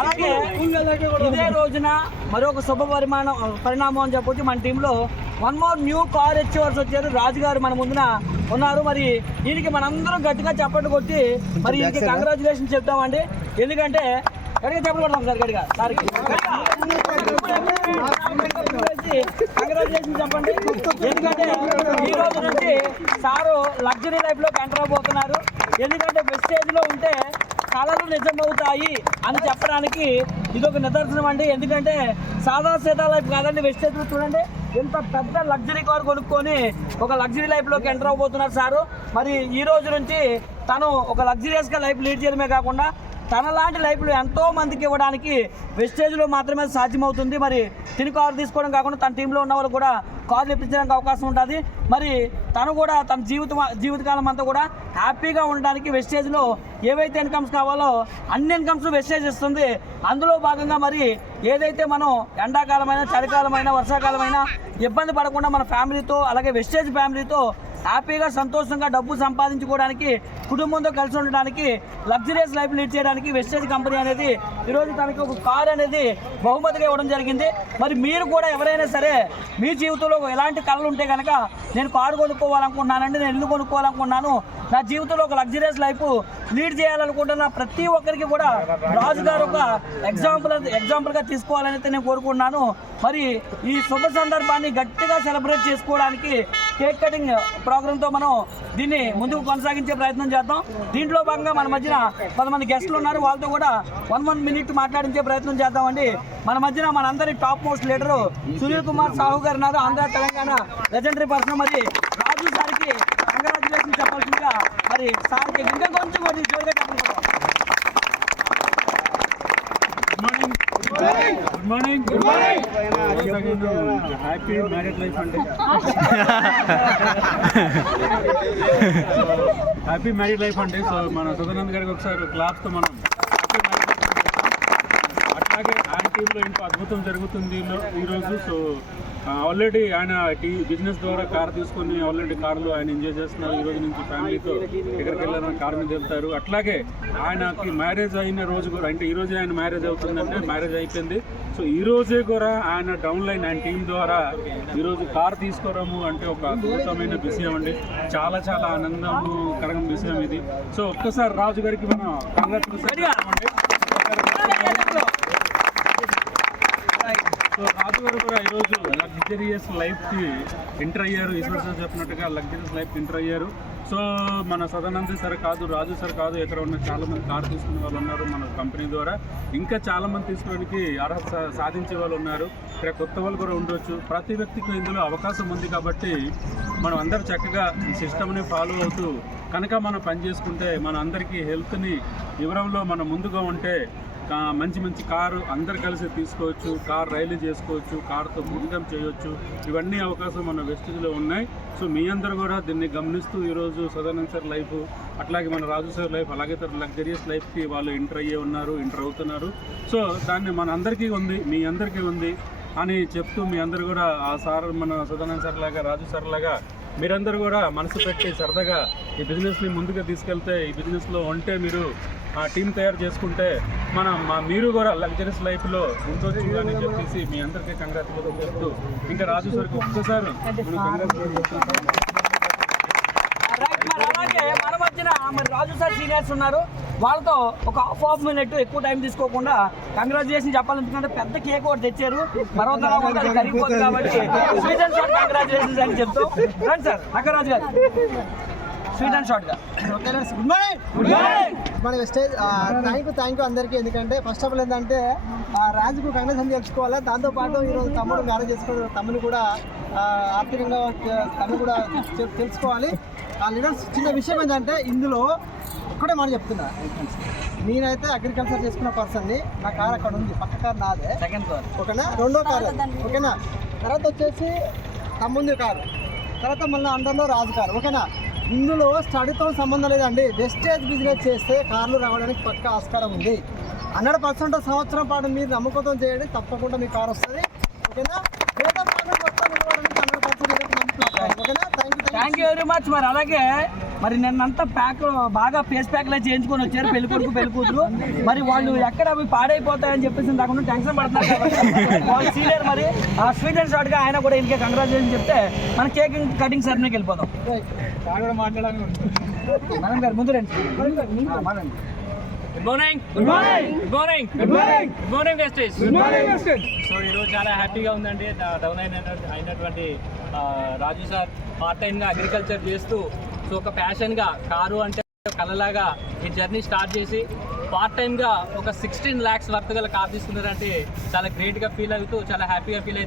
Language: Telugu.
అలాగే ఇదే రోజున మరొక శుభ పరిణామం అని చెప్పొచ్చు. మన టీంలో one more new car achievers వచ్చారు. రాజు గారు మన ముందున ఉన్నారు. మరి దీనికి మనందరం గట్టిగా చప్పట్లు కొట్టి మరి దీనికి కంగ్రాచులేషన్ చెప్తామండి. ఎందుకంటే గట్టిగా చెప్పలు కొడతాం సార్. గట్టిగా సార్కి కంగ్రాచులేషన్ చెప్పండి. ఎందుకంటే ఈ రోజు నుంచి సారు లగ్జరీ లైఫ్లోకి ఎంటర్ అవబోతున్నారు. ఎందుకంటే వెస్టేజ్లో ఉంటే కళలు నిజమవుతాయి అని చెప్పడానికి ఇదొక నిదర్శనం అండి. ఎందుకంటే సాదా సీదా లైఫ్ కాదండి. వెస్టేజ్లో చూడండి ఎంత పెద్ద లగ్జరీ కార్ కొనుక్కొని ఒక లగ్జరీ లైఫ్లోకి ఎంటర్ అవబోతున్నారు సారు. మరి ఈ రోజు నుంచి తను ఒక లగ్జరియస్గా లైఫ్ లీడ్ చేయడమే కాకుండా తన లాంటి లైఫ్లో ఎంతో మందికి ఇవ్వడానికి వెస్టేజ్లో మాత్రమే సాధ్యమవుతుంది. మరి తిని కారు తీసుకోవడం కాకుండా తన టీంలో ఉన్న వాళ్ళు కూడా కార్లు ఇప్పించడానికి అవకాశం ఉంటుంది. మరి తను కూడా తన జీవితకాలం అంతా కూడా హ్యాపీగా ఉండడానికి వెస్టేజ్లో ఏవైతే ఇన్కమ్స్ కావాలో అన్ని ఇన్కమ్స్ వెస్టేజ్ ఇస్తుంది. అందులో భాగంగా మరి ఏదైతే మనం ఎండాకాలమైనా చలికాలమైనా వర్షాకాలమైనా ఇబ్బంది పడకుండా మన ఫ్యామిలీతో అలాగే వెస్టేజ్ ఫ్యామిలీతో హ్యాపీగా సంతోషంగా డబ్బు సంపాదించుకోవడానికి కుటుంబంతో కలిసి ఉండడానికి లగ్జరియస్ లైఫ్ లీడ్ చేయడానికి వెస్టేజ్ కంపెనీ అనేది ఈరోజు తనకి ఒక కార్ అనేది బహుమతిగా ఇవ్వడం జరిగింది. మరి మీరు కూడా ఎవరైనా సరే మీ జీవితంలో ఎలాంటి కళలు ఉంటే కనుక నేను కారు కొనుక్కోవాలనుకుంటున్నానండి, నేను ఇల్లు కొనుక్కోవాలనుకుంటున్నాను, నా జీవితంలో ఒక లగ్జరియస్ లైఫ్ లీడ్ చేయాలనుకుంటున్న ప్రతి ఒక్కరికి కూడా రాజు గారు ఒక ఎగ్జాంపుల్గా తీసుకోవాలని నేను కోరుకుంటున్నాను. మరి ఈ శుభ సందర్భాన్ని గట్టిగా సెలబ్రేట్ చేసుకోవడానికి కేక్ కటింగ్ ప్రోగ్రాంతో మనం దీన్ని ముందుకు కొనసాగించే ప్రయత్నం చేద్దాం. దీంట్లో భాగంగా మన మధ్యన కొంతమంది గెస్టులు ఉన్నారు. వాళ్ళతో కూడా 1 మినిట్ మాట్లాడించే ప్రయత్నం చేద్దామండి. మన మధ్యన మనందరి top most leader Sunil Kumar Sahu గారు ఉన్నారు. Andhra Telangana legendary person. మరి రాజు సార్కి కంగ్రాచులేషన్ చెప్పాల్సిందిగా మరి సార్కి ఇంకా కొంచెం కూడా జోరుగా చెప్పాలి. Good morning. Happy married life అండి. హ్యాపీ మ్యారేడ్ లైఫ్ అండి. సో మన సుధానంద్ గారికి ఒకసారి క్లాప్తో మనం అట్లాగే ఆయన టీంలో ఇంకో అద్భుతం జరుగుతుంది ఈరోజు. సో ఆల్రెడీ ఆయన బిజినెస్ ద్వారా కార్ తీసుకొని ఆల్రెడీ కార్లో ఆయన ఎంజాయ్ చేస్తున్నారు. ఈ రోజు నుంచి ఫ్యామిలీతో ఎక్కడికి వెళ్ళాలని కార్ మీద వెళ్తారు. అట్లాగే ఆయనకి మ్యారేజ్ అయిన రోజు కూడా అంటే ఈ రోజే ఆయన మ్యారేజ్ అవుతుందంటే మ్యారేజ్ అయిపోయింది. సో ఈ రోజే కూడా ఆయన డౌన్ లైన్ ఆయన టీం ద్వారా ఈరోజు కార్ తీసుకోవడము అంటే ఒక అద్భుతమైన విషయం అండి. చాలా చాలా ఆనందకరమైన విషయం ఇది. సో ఒక్కసారి రాజు గారికి మనం కంగ్రాచులేషన్. సో రాజు గారు కూడా ఈరోజు లగ్జరియస్ లైఫ్కి ఎంటర్ అయ్యారు. ఈశ్వర్ సార్ చెప్పినట్టుగా లగ్జరియస్ లైఫ్కి ఎంటర్ అయ్యారు. సో మన సదానంద్ సార్ కాదు, రాజు సార్ కాదు, ఇక్కడ ఉన్న చాలామంది కారు తీసుకునే వాళ్ళు ఉన్నారు మన కంపెనీ ద్వారా. ఇంకా చాలామంది తీసుకోవడానికి అర్హత సాధించే వాళ్ళు ఉన్నారు. ఇక్కడ కొత్త వాళ్ళు కూడా ఉండొచ్చు. ప్రతి వ్యక్తికి ఇందులో అవకాశం ఉంది కాబట్టి మనం అందరూ చక్కగా ఈ సిస్టమ్ని ఫాలో అవుతూ కనుక మనం పని చేసుకుంటే మన అందరికీ హెల్త్ని ఇవ్వడంలో మనం ముందుగా ఉంటే మంచి మంచి కారు అందరు కలిసి తీసుకోవచ్చు, కార్ రైలు చేసుకోవచ్చు, కారుతో ఇన్కమ్ చేయొచ్చు. ఇవన్నీ అవకాశం మన వెస్టేజ్లో ఉన్నాయి. సో మీ అందరూ కూడా దీన్ని గమనిస్తూ ఈరోజు సదానంద్ సార్ లైఫ్ అట్లాగే మన రాజు సార్ లైఫ్ అలాగే లగ్జరియస్ లైఫ్కి వాళ్ళు ఎంటర్ అవుతున్నారు. సో దాన్ని మన అందరికీ ఉంది, మీ అందరికీ ఉంది అని చెప్తూ మీ అందరూ కూడా ఆ సార్ మన సదానంద్ సార్ లాగా రాజు సార్ లాగా మీరందరూ కూడా మనసు పెట్టి సరదాగా ఈ బిజినెస్ని ముందుగా తీసుకెళ్తే ఈ బిజినెస్లో ఉంటే మీరు ఆ టీం తయారు చేసుకుంటే మీరు కూడా లగ్జరీస్ లైఫ్లో ఉండొచ్చు అని చెప్పేసి మీ అందరికీ కంగ్రాచులేషన్ చెప్తూ ఇంకా రాజు సార్కి ఒక్కసారి అలాగే మన మధ్యన మరి రాజు సార్ సీనియర్స్ ఉన్నారు. వాళ్ళతో ఒక హాఫ్ మినిట్ ఎక్కువ టైం తీసుకోకుండా కంగ్రాచులేషన్ చెప్పాలనుకుంటే పెద్ద కేక్ ఒకటి తెచ్చారు. పర్వతాలు కరిగిపోతుంది కాబట్టి స్వీట్ అండ్ షార్ట్ కంగ్రాచులేషన్స్ అని చెప్తూ రండి సార్ నక్కరాజు గారు స్వీట్ అండ్ షార్ట్గా. Good morning wastage. Thank you అందరికీ. ఎందుకంటే ఫస్ట్ ఆఫ్ ఆల్ ఏంటంటే రాజుకు కంగ్రాచులేషన్ తెలుసుకోవాలి. దాంతోపాటు ఈరోజు తమ్ముడు మ్యారేజ్ చేసుకోవాలి, తమ్ముని కూడా ఆర్థికంగా తమ్ముడు కూడా తెలుసుకోవాలి. లీడర్స్ చిన్న విషయం ఏంటంటే ఇందులో ఒక్కటే మాట చెప్తున్నా. నేనైతే అగ్రికల్చర్ చేసుకున్న పర్సన్ని, నా కార్ అక్కడ ఉంది, పక్క కార్ నాదే, సెకండ్ కార్ ఓకేనా, రెండో కారు ఓకేనా, తర్వాత వచ్చేసి తమ్ముంది కారు, తర్వాత మళ్ళీ అండర్లో రాజు కారు ఓకేనా. ఇందులో స్టడీతో సంబంధం లేదండి. వెస్టేజ్ బిజినెస్ చేస్తే కార్లు రావడానికి పక్క ఆస్కారం ఉంది. 100% సంవత్సరం పాటు మీరు నమ్మకంతో చేయండి, తప్పకుండా మీ కార్ వస్తుంది ఓకేనా. Thank you very much. మరి అలాగే మరి నిన్నంతా ప్యాక్ బాగా ఫేస్ ప్యాక్లో చేయించుకొని వచ్చారు పెళ్లి కొడుకు పెళ్లి కూతురు. మరి వాళ్ళు ఎక్కడ అవి పాడైపోతాయని చెప్పేసి కాకుండా టెన్షన్ పడుతున్నారు కాబట్టి వాళ్ళు సీనియర్ మరి ఆ స్వీట్ అండ్ షార్ట్గా ఆయన కూడా ఇంకే కంగ్రాచులేషన్ చెప్తే మన కేక్ కటింగ్ సెరమనీకి వెళ్ళిపోదాం. మనం గారు ముందు రండి. Good morning good morning good morning good morning good morning వెస్టేజ్ గుడ్ మార్నింగ్ వెస్టేజ్. సో ఈరోజు చాలా హ్యాపీగా ఉందండి. డౌన్ అయినటువంటి రాజు సార్ పార్ట్ టైంగా అగ్రికల్చర్ చేస్తూ సో ఒక ప్యాషన్గా కారు అంటే కలలాగా ఈ జర్నీ స్టార్ట్ చేసి పార్ట్ టైంగా ఒక 16 lakhs వర్త్ గల కార్ తీసుకున్నారంటే చాలా గ్రేట్గా ఫీల్ అవుతూ చాలా హ్యాపీగా ఫీల్ అవుతూ